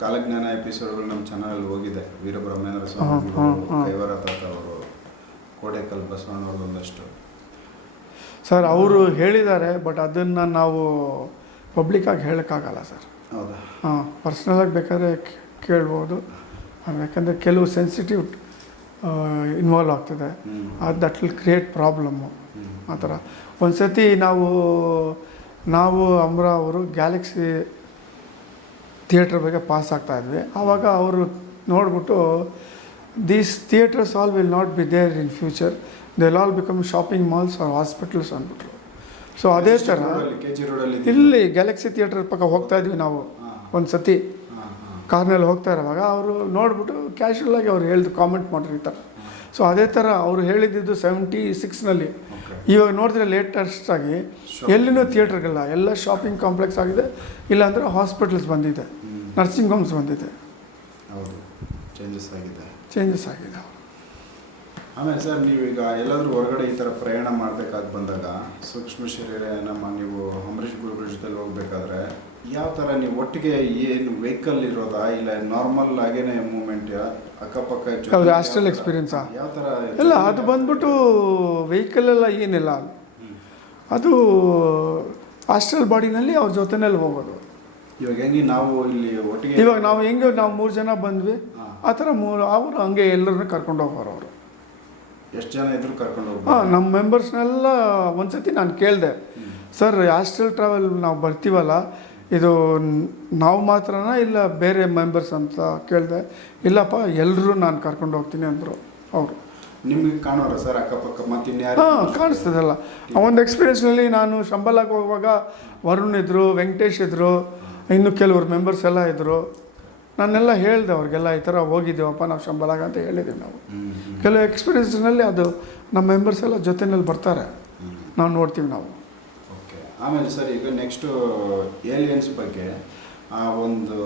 ಕಾಲಜ್ಞಾನ ಎಪಿಸೋಡ್ಗಳು ನಮ್ಮ ಚಾನಲ್ ಹೋಗಿದೆ. ವೀರಬ್ರಹ್ಮೇಂದ್ರ ಸ್ವಾಮಿ. ಕೈವರ ತಾತ ಅವರು ಕೋಡೆಕಲ್ ಬಸವಣ್ಣವ್ರದ್ದು ಒಂದಷ್ಟು. ಸರ್ ಅವರು ಹೇಳಿದ್ದಾರೆ ಬಟ್ ಅದನ್ನು ನಾವು ಪಬ್ಲಿಕ್ಕಾಗಿ ಹೇಳೋಕ್ಕಾಗಲ್ಲ ಸರ್. ಹೌದಾ? ಹಾಂ ಪರ್ಸ್ನಲಾಗಿ ಬೇಕಾದ್ರೆ ಕೇಳ್ಬೋದು. ಯಾಕಂದರೆ ಕೆಲವು ಸೆನ್ಸಿಟಿವ್ ಇನ್ವಾಲ್ವ್ ಆಗ್ತದೆ. ಅದು ದಟ್ ವಿಲ್ ಕ್ರಿಯೇಟ್ ಪ್ರಾಬ್ಲಮ್ಮು. ಆ ಥರ. ಒಂದು ಸತಿ ನಾವು ನಾವು ಅಮ್ರ ಅವರು ಗ್ಯಾಲಕ್ಸಿ ಥಿಯೇಟ್ರ್ ಬಗ್ಗೆ ಪಾಸ್ ಆಗ್ತಾ ಇದ್ವಿ. ಆವಾಗ ಅವರು ನೋಡ್ಬಿಟ್ಟು these theatres all will not be there in future they will all become shopping malls or hospitals ಅಂದ್ಬಿಟ್ರು. ಸೊ ಅದೇ ಥರ ಇಲ್ಲಿ ಗ್ಯಾಲಕ್ಸಿ ಥಿಯೇಟರ್ ಪಕ್ಕ ಹೋಗ್ತಾ ಇದ್ವಿ ನಾವು. ಒಂದು ಸತಿ. ಕಾರ್ನಲ್ಲಿ ಹೋಗ್ತಾ ಇರುವಾಗ ಅವರು ನೋಡ್ಬಿಟ್ಟು ಕ್ಯಾಶುವಲ್ ಆಗಿ ಅವ್ರು ಹೇಳಿದ್ರು ಕಾಮೆಂಟ್ ಮಾಡಿರ್ತಾರೆ ಸೊ ಅದೇ ಥರ ಅವರು ಹೇಳಿದ್ದು ಸೆವೆಂಟಿ ಸಿಕ್ಸ್ನಲ್ಲಿ ಇವಾಗ ನೋಡಿದ್ರೆ ಲೇಟೆಸ್ಟ್ ಆಗಿ ಎಲ್ಲಿನೂ ಥಿಯೇಟರ್ಗಳ ಎಲ್ಲ ಶಾಪಿಂಗ್ ಕಾಂಪ್ಲೆಕ್ಸ್ ಆಗಿದೆ. ಇಲ್ಲಾಂದರೆ ಹಾಸ್ಪಿಟಲ್ಸ್ ಬಂದಿದೆ. ನರ್ಸಿಂಗ್ ಹೋಮ್ಸ್ ಬಂದಿದೆ. ಹೌದು. ಚೇಂಜಸ್ ಆಗಿದೆ. ಚೇಂಜಸ್ ಆಗಿದೆ. ಆಮೇಲೆ ಸರ್ ನೀವೀಗ ಎಲ್ಲಾದರೂ ಹೊರಗಡೆ ಈ ಥರ ಪ್ರಯಾಣ ಮಾಡಬೇಕಾಗಿ ಬಂದಾಗ ಸೂಕ್ಷ್ಮ ಶರೀರ ನಮ್ಮ ನೀವು ಅಂಬರೀಷ್ ಗುರುಗಳ ಜೊತೆಲಿ ಹೋಗ್ಬೇಕಾದ್ರೆ ಯಾವ ಥರ ನೀವು ಒಟ್ಟಿಗೆ ಏನು ವೆಹಿಕಲ್ ಇರೋದಾ? ಇಲ್ಲ ನಾರ್ಮಲ್ ಆಗೇನೆ ಮೂಮೆಂಟ್ ಅಕ್ಕಪಕ್ಕ ಹೌದು, hostel ಥರ- ಯಾವ ಥರ ಇಲ್ಲ ಅದು ಬಂದ್ಬಿಟ್ಟು ವೆಹಿಕಲ್ ಎಲ್ಲ ಏನಿಲ್ಲ. ಅದು ಹಾಸ್ಟೆಲ್ ಬಾಡಿನಲ್ಲಿ ಅವ್ರ ಜೊತೆನಲ್ಲಿ ಹೋಗೋದು. ಇವಾಗ ಹೆಂಗೆ ನಾವು ಇಲ್ಲಿ ಒಟ್ಟಿಗೆ ಇವಾಗ ನಾವು ಹೆಂಗೆ ನಾವು ಮೂರು ಜನ ಬಂದ್ವಿ. ಆ ಥರ ಮೂರು ಅವರು ಹಂಗೆ ಎಲ್ಲರನ್ನೂ ಕರ್ಕೊಂಡು ಹೋಗೋರು ಅವರು. ಎಷ್ಟು ಜನ ಇದ್ರು ಕರ್ಕೊಂಡು ಹಾಂ ಹೋಗ್ಬೋದು ನಮ್ಮ ಮೆಂಬರ್ಸ್ನೆಲ್ಲ ಒಂದ್ಸತಿ ನಾನು ಕೇಳಿದೆ ಸರ್ ಹಾಸ್ಟೆಲ್ ಟ್ರಾವೆಲ್ ನಾವು ಬರ್ತೀವಲ್ಲ ಇದು ನಾವು ಮಾತ್ರನಾ ಇಲ್ಲ ಬೇರೆ ಮೆಂಬರ್ಸ್ ಅಂತ ಕೇಳಿದೆ ಇಲ್ಲಪ್ಪ ಎಲ್ಲರೂ ನಾನು ಕರ್ಕೊಂಡು ಹೋಗ್ತೀನಿ ಅಂದರು ಅವರು. ನಿಮಗೆ ಕಾಣೋರ ಸರ್ ಅಕ್ಕಪಕ್ಕ ಮತ್ತೆ ಇನ್ಯಾರು ಹಾಂ ಕಾಣಿಸ್ತದಲ್ಲ. ಒಂದು ಎಕ್ಸ್ಪೀರಿಯನ್ಸ್ನಲ್ಲಿ ನಾನು ಶಂಬಲಕ್ಕೆ ಹೋಗುವಾಗ ವರುಣ್ ಇದ್ದರು ವೆಂಕಟೇಶ್ ಇದ್ದರು ಇನ್ನು ಕೆಲವರು ಮೆಂಬರ್ಸ್ ಎಲ್ಲ ಇದ್ದರು ನಾನೆಲ್ಲ ಹೇಳಿದೆ ಅವ್ರಿಗೆಲ್ಲ ಈ ಥರ ಹೋಗಿದ್ದೀವಪ್ಪ ನಾವು ಶಂಬಲಾಗ ಅಂತ ಹೇಳಿದ್ದೀವಿ ನಾವು. ಕೆಲವು ಎಕ್ಸ್ಪೀರಿಯನ್ಸ್ನಲ್ಲಿ ಅದು ನಮ್ಮ ಮೆಂಬರ್ಸ್ ಎಲ್ಲ ಜೊತೆಯಲ್ಲಿ ಬರ್ತಾರೆ. ನಾವು ನೋಡ್ತೀವಿ ನಾವು. ಓಕೆ ಆಮೇಲೆ ಸರ್ ಈಗ ನೆಕ್ಸ್ಟು ಏಲಿಯನ್ಸ್ ಬಗ್ಗೆ ಆ ಒಂದು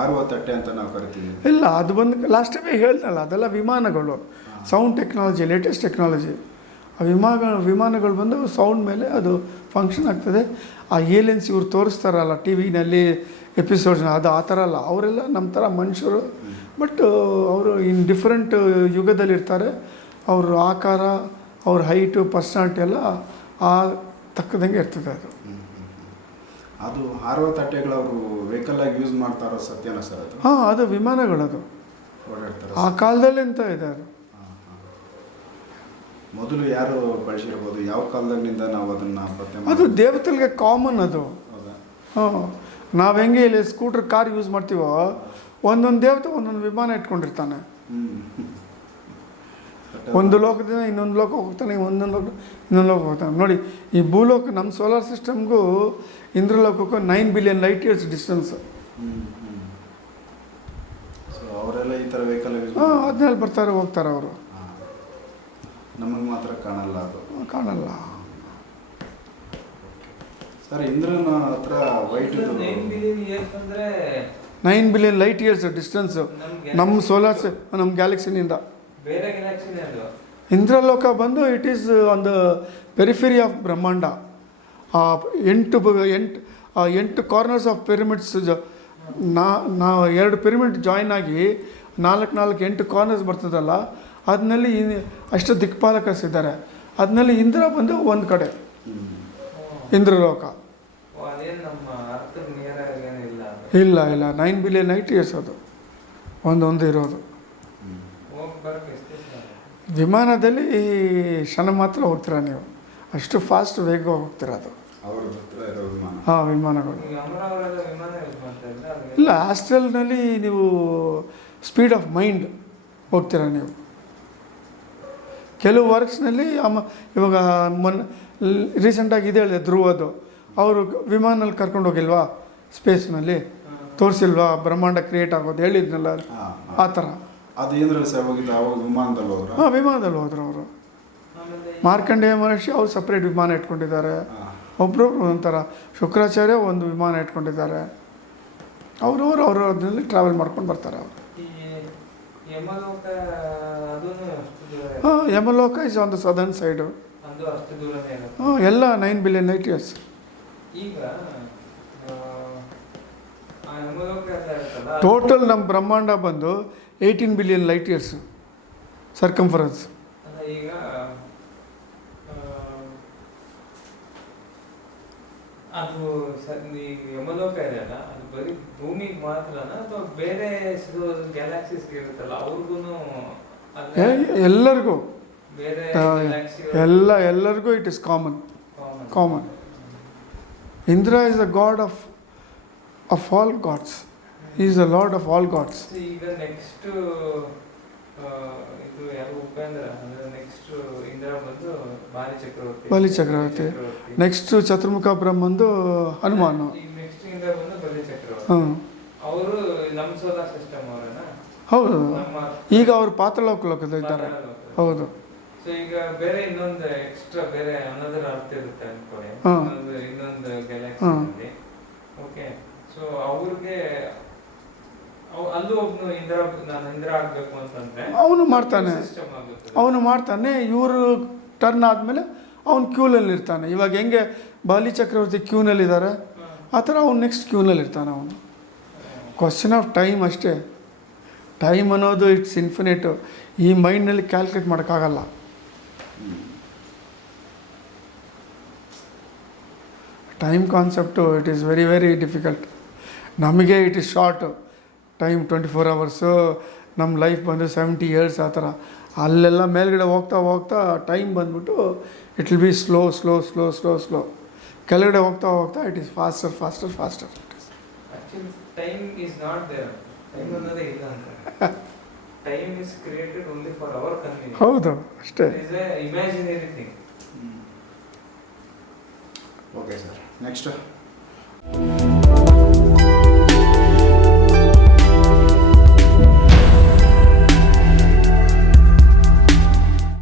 ಆರುವ ತಟ್ಟೆ ಅಂತ ನಾವು ಕರಿತೀವಿ. ಇಲ್ಲ ಅದು ಬಂದು ಲಾಸ್ಟ್ ಟೈಮೇ ಹೇಳ್ದಲ್ಲ ಅದೆಲ್ಲ ವಿಮಾನಗಳು. ಸೌಂಡ್ ಟೆಕ್ನಾಲಜಿ ಲೇಟೆಸ್ಟ್ ಟೆಕ್ನಾಲಜಿ ಆ ವಿಮಾನ ವಿಮಾನಗಳು ಬಂದು ಸೌಂಡ್ ಮೇಲೆ ಅದು ಫಂಕ್ಷನ್ ಆಗ್ತದೆ. ಆ ಏಲಿಯನ್ಸ್ ಇವ್ರು ತೋರಿಸ್ತಾರಲ್ಲ ಟಿ ವಿನಲ್ಲಿ ಎಪಿಸೋಡ್ಸ್ನ ಅದು ಆ ಥರ ಅಲ್ಲ. ಅವರೆಲ್ಲ ನಮ್ಮ ಥರ ಮನುಷ್ಯರು. ಬಟ್ ಅವರು ಇನ್ ಡಿಫ್ರೆಂಟ್ ಯುಗದಲ್ಲಿರ್ತಾರೆ. ಅವ್ರ ಆಕಾರ ಅವ್ರ ಹೈಟು ಪರ್ಸ್ನಾಲಿಟಿ ಎಲ್ಲ ಆ ತಕ್ಕದಂಗೆ ಇರ್ತದೆ ಅದು. ಅದು ಹಾರುವ ತಟ್ಟೆಗಳು ಅವರು ವೆಹಿಕಲ್ ಆಗಿ ಯೂಸ್ ಮಾಡ್ತಾರೋ ಸತ್ಯನ ಸರ್ ಅದು? ಹಾಂ ಅದು ವಿಮಾನಗಳದು. ಆ ಕಾಲದಲ್ಲಿ ಅಂತ ಇದೆ ಅದು. ಮೊದಲು ಯಾರು ಬಳಸಿರ್ಬೋದು? ಯಾವ ಕಾಲದಾಗಿನಿಂದ ನಾವು ಅದನ್ನ ಪತ್ತೆ ಅದು ದೇವತೆಗೆ ದೇವತೆಗಳಿಗೆ ಕಾಮನ್ ಅದು. ಹೌದಾ? ಹಾಂ. ನಾವು ಹೆಂಗೆ ಇಲ್ಲಿ ಸ್ಕೂಟ್ರ್ ಕಾರ್ ಯೂಸ್ ಮಾಡ್ತೀವೋ ಒಂದೊಂದು ದೇವತೆ ಒಂದೊಂದು ವಿಮಾನ ಇಟ್ಕೊಂಡಿರ್ತಾನೆ. ಒಂದು ಲೋಕದಿಂದ ಇನ್ನೊಂದು ಲೋಕ ಹೋಗ್ತಾನೆ ಒಂದೊಂದು ಲೋಕ ಇನ್ನೊಂದು ಲೋಕ ಹೋಗ್ತಾನೆ. ನೋಡಿ ಈ ಭೂಲೋಕ ನಮ್ಮ ಸೋಲಾರ್ ಸಿಸ್ಟಮ್ಗೂ ಇಂದ್ರಲೋಕಕ್ಕೂ nine billion light years distance ಹಾಂ ಅದನ್ನೆಲ್ಲ ಬರ್ತಾರೆ ಹೋಗ್ತಾರೆ ಅವರು. ನಮಗೆ ಮಾತ್ರ ಕಾಣಲ್ಲ ಅದು. ಕಾಣಲ್ಲ. ಸರ್ ಇಂದ್ರನ ಹತ್ರ ವೈಟ್ ನೈನ್ ಬಿಲಿಯನ್ ಇಯರ್ಸ್ ಅಂದ್ರೆ nine billion light years distance ನಮ್ಮ ಸೋಲಾರ್ ನಮ್ಮ ಗ್ಯಾಲಕ್ಸಿನಿಂದ ಬೇರೆ ಗ್ಯಾಲಕ್ಸಿನೇ ಅದು. ಇಂದ್ರಲೋಕ ಬಂದು it is on the periphery of brahmanda ಆ ಎಂಟು ಎಂಟು ಆ ಎಂಟು ಕಾರ್ನರ್ಸ್ ಆಫ್ ಪಿರಮಿಡ್ಸ್ ನಾ ನಾ ಎರಡು ಪಿರಮಿಡ್ ಜಾಯ್ನ್ ಆಗಿ ನಾಲ್ಕು ನಾಲ್ಕು ಎಂಟು ಕಾರ್ನರ್ಸ್ ಬರ್ತದಲ್ಲ ಅದನ್ನಲ್ಲಿ ಅಷ್ಟು ದಿಕ್ಪಾಲಕರ್ಸ್ ಇದ್ದಾರೆ ಅದನ್ನಲ್ಲಿ ಇಂದ್ರ ಬಂದು ಒಂದು ಕಡೆ. ಇಂದ್ರಲೋಕ. ಓ, ಅದೇನ್ ನಮ್ಮ ಅರ್ಥಕ್ಕೆ ನಿಯರ್ ಏನಿಲ್ಲ ಇಲ್ಲ ಇಲ್ಲ ನೈನ್ ಬಿಲಿಯನ್ ನೈಟ್ ಇಯರ್ಸ್ ಅದು. ಒಂದೊಂದು ಇರೋದು? ವಿಮಾನದಲ್ಲಿ ಕ್ಷಣ ಮಾತ್ರ ಹೋಗ್ತೀರಾ ನೀವು. ಅಷ್ಟು ಫಾಸ್ಟ್ ವೇಗ ಹೋಗ್ತೀರ ಅದು. ಹಾಂ ವಿಮಾನಗಳು. ಇಲ್ಲ ಹಾಸ್ಟೆಲ್ನಲ್ಲಿ ನೀವು ಸ್ಪೀಡ್ ಆಫ್ ಮೈಂಡ್ ಹೋಗ್ತೀರ ನೀವು. ಕೆಲವು ವರ್ಕ್ಸ್ನಲ್ಲಿ ಅಮ್ಮ ಇವಾಗ ಮೊನ್ನೆ ರೀಸೆಂಟಾಗಿ ಇದೆ ಹೇಳಿದೆ ಧ್ರುವದು ಅವರು ವಿಮಾನಲ್ಲಿ ಕರ್ಕೊಂಡು ಹೋಗಿಲ್ವಾ ಸ್ಪೇಸ್ನಲ್ಲಿ. ತೋರಿಸಿಲ್ವಾ? ಬ್ರಹ್ಮಾಂಡ ಕ್ರಿಯೇಟ್ ಆಗೋದು ಹೇಳಿದ್ನಲ್ಲ ಆ ಥರ. ಅದು ಏನ್ರಲ್ಲಿ ಸರ್ ಹೋಗಿದ್ದು ಅವಾಗ ವಿಮಾನದಲ್ಲಿ ಹೋದ್ರು? ಹಾಂ ವಿಮಾನದಲ್ಲಿ ಹೋದ್ರು ಅವರು. ಮಾರ್ಕಂಡೇಯ ಮಹರ್ಷಿ ಅವ್ರು ಸಪ್ರೇಟ್ ವಿಮಾನ ಇಟ್ಕೊಂಡಿದ್ದಾರೆ. ಒಬ್ರೊಬ್ರು ಒಬ್ಬರೊಬ್ರು ಒಂಥರ ಶುಕ್ರಾಚಾರ್ಯ ಒಂದು ವಿಮಾನ ಇಟ್ಕೊಂಡಿದ್ದಾರೆ. ಅವರವರು ಅವರದ್ರಲ್ಲಿ ಟ್ರಾವೆಲ್ ಮಾಡ್ಕೊಂಡು ಬರ್ತಾರೆ ಅವರು ಈ ಯಮಲೋಕ ಅದೂ ಅಷ್ಟು ದೂರ ಇದೆ. ಹಾಂ Yamaloka is on the southern side ಅದು ಅಷ್ಟು ದೂರನೇ ಇರುತ್ತೆ ಹಾಂ ಎಲ್ಲ nine billion light years total ನಮ್ಮ ಬ್ರಹ್ಮಾಂಡ ಬಂದು eighteen billion light years circumference ಅದು ಯಮಲೋಕ ಇದೆಯಲ್ಲ ಅದು ಬರೀ ಭೂಮಿಗೆ ಮಾತ್ರನಾ ಅಥವಾ ಬೇರೆ ಗ್ಯಾಲಕ್ಸೀಸ್ ಇರುತ್ತಲ್ಲ ಅವ್ರಿಗೂ ಎಲ್ಲರಿಗೂ. ಎಲ್ಲ ಎಲ್ಲರಿಗೂ it is common common Indra is a god of of all gods is a lord of all gods ಈಗ ನೆಕ್ಸ್ಟ್ ಇದು ಯಾರು ಉಪೇಂದ್ರ ನೆಕ್ಸ್ಟ್ ಇಂದ್ರ ಬಂದು ಬಾಲಿ ಚಕ್ರವರ್ತಿ. ಬಲಿ ಚಕ್ರವರ್ತಿ. ನೆಕ್ಸ್ಟ್ ಚತುರ್ಮುಖ ಬ್ರಹ್ಮಂದು ಹನುಮಾನು. ನೆಕ್ಸ್ಟ್ ಇಂದ್ರ ಬಂದು ಬಲಿ ಚಕ್ರವರ್ತಿ. ಅವರು ಸಿಸ್ಟಮ್ ಅವರನ್ನ ಹೌದು. ಈಗ ಅವರು ಪಾತ್ರ ಲೋಕದ ಇದ್ದಾರೆ. ಹೌದು. ಸೊ ಈಗ ಬೇರೆ ಇನ್ನೊಂದು ಎಕ್ಸ್ಟ್ರಾ ಬೇರೆ ಅನ್ನೋದರ ಅರ್ಥ ಇರುತ್ತೆ ಅನ್ಕೊಳ್ಳಿ. ಇನ್ನೊಂದು ಇನ್ನೊಂದು. ಗ್ಯಾಲಕ್ಸಿ ಓಕೆ ಸೊ ಅವ್ರಿಗೆ ಅವ್- ಅಲ್ಲೂ ಒಬ್ನು ಇಂದ್ರ ನಾನು ಇಂದ್ರ ಆಗ್ಬೇಕು ಅಂತಂದ್ರೆ ಅವನು ಮಾಡ್ತಾನೆ. ಅವನು ಮಾಡ್ತಾನೆ. ಇವರು ಟರ್ನ್ ಆದಮೇಲೆ ಅವನು ಕ್ಯೂನಲ್ಲಿ ಇರ್ತಾನೆ. ಇವಾಗ ಹೆಂಗೆ ಬಾಲಿ ಚಕ್ರವರ್ತಿ ಕ್ಯೂನಲ್ಲಿ ಇದ್ದಾರೆ ಆ ಥರ ಅವ್ನು ನೆಕ್ಸ್ಟ್ ಕ್ಯೂನಲ್ಲಿ ಇರ್ತಾನೆ ಅವನು. ಕ್ವಶನ್ ಆಫ್ ಟೈಮ್ ಅಷ್ಟೇ. ಟೈಮ್ ಅನ್ನೋದು ಇಟ್ಸ್ ಇನ್ಫಿನಿಟು ಈ ಮೈಂಡ್ನಲ್ಲಿ ಕ್ಯಾಲ್ಕುಲೇಟ್ ಮಾಡೋಕ್ಕಾಗಲ್ಲ. Time concept it is very very difficult ನಮಗೆ it is short time twenty four hours ನಮ್ಮ ಲೈಫ್ ಬಂದು ಸೆವೆಂಟಿ ಇಯರ್ಸ್ ಆ ಥರ. ಅಲ್ಲೆಲ್ಲ ಮೇಲ್ಗಡೆ ಹೋಗ್ತಾ ಹೋಗ್ತಾ ಟೈಮ್ ಬಂದ್ಬಿಟ್ಟು it will be slow slow slow slow slow ಕೆಳಗಡೆ ಹೋಗ್ತಾ ಹೋಗ್ತಾ it is faster faster faster actually time is not there time ಅನ್ನೋದೇ ಇಲ್ಲ ಅಂತ time is created only for our convenience ಹೌದು ಅಷ್ಟೇ is a imaginary thing okay sir next